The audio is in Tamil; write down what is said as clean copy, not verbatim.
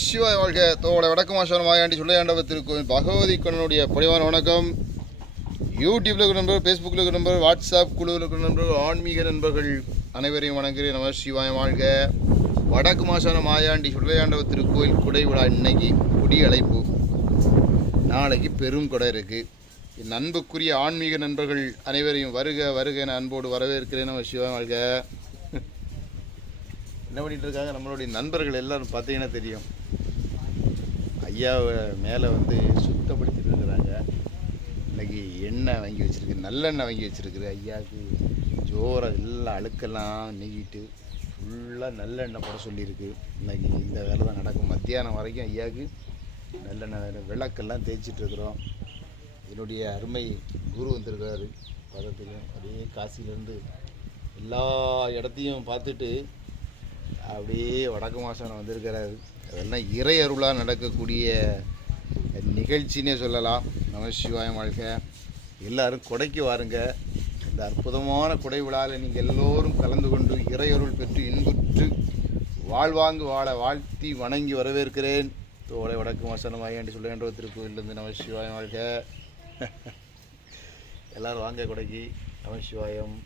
சிவாய் வாழ்க. தோட வடக்கு மாசம் மாயாண்டி சொல்லையாண்டவர் திருக்கோவில் பகவதி கண்ணனுடைய பணிவான வணக்கம். யூடியூப்பில் இருக்கிற நண்பர்கள், ஃபேஸ்புக்கில் இருக்கிற நண்பர்கள், வாட்ஸ்அப் குழுவில் இருக்கிற நண்பர்கள், ஆன்மீக நண்பர்கள் அனைவரையும் வணங்குகிறேன். நம சிவாய் வாழ்க. வடக்கு மாசான மாயாண்டி சொல்லையாண்டவர் திருக்கோயில் குடை விழா. இன்னைக்கு குடி அழைப்பு, நாளைக்கு பெரும் கொடை இருக்குது. என் அன்புக்குரிய ஆன்மீக நண்பர்கள் அனைவரையும் வருக வருக என அன்போடு வரவேற்கிறேன். நம சிவாய் வாழ்க. என்ன பண்ணிகிட்டு இருக்காங்க நம்மளுடைய நண்பர்கள் எல்லோரும் பார்த்தீங்கன்னா தெரியும். ஐயாவை மேலே சுத்தப்படுத்திட்டு இருக்கிறாங்க. இன்றைக்கி எண்ணெய் வாங்கி வச்சுருக்கு, நல்லெண்ணெய் வாங்கி வச்சுருக்குது. ஐயாவுக்கு ஜோரம் எல்லாம் அழுக்கெல்லாம் நீக்கிட்டு ஃபுல்லாக நல்லெண்ணெய் போட சொல்லியிருக்கு. இன்றைக்கி இந்த வேலை தான் நடக்கும். மத்தியானம் வரைக்கும் ஐயாவுக்கு நல்லெண்ணெய் விளக்கெல்லாம் தேய்ச்சிட்ருக்குறோம். என்னுடைய அருமை குரு வந்திருக்கிறாரு பதத்துக்கு. அப்படியே காசிலேருந்து எல்லா இடத்தையும் பார்த்துட்டு அப்படியே வடக்கு மாசானம் வந்திருக்கிறாரு. அதெல்லாம் இறை அருளாக நடக்கக்கூடிய நிகழ்ச்சின்னே சொல்லலாம். நம சிவாயம் வாழ்க. எல்லோரும் கொடைக்கு வாருங்க. இந்த அற்புதமான கொடை விழாவில் நீங்கள் எல்லோரும் கலந்து கொண்டு இறை அருள் பெற்று இன்புற்று வாழ்வாங்கு வாழ வாழ்த்தி வணங்கி வரவேற்கிறேன். தோலை வடக்கு மாசானம் ஆகியாண்டு சொல்லுகின்ற திருக்கோயிலிருந்து நம சிவாயம் வாழ்க. எல்லோரும் வாங்க கொடைக்கு. நம சிவாயம்.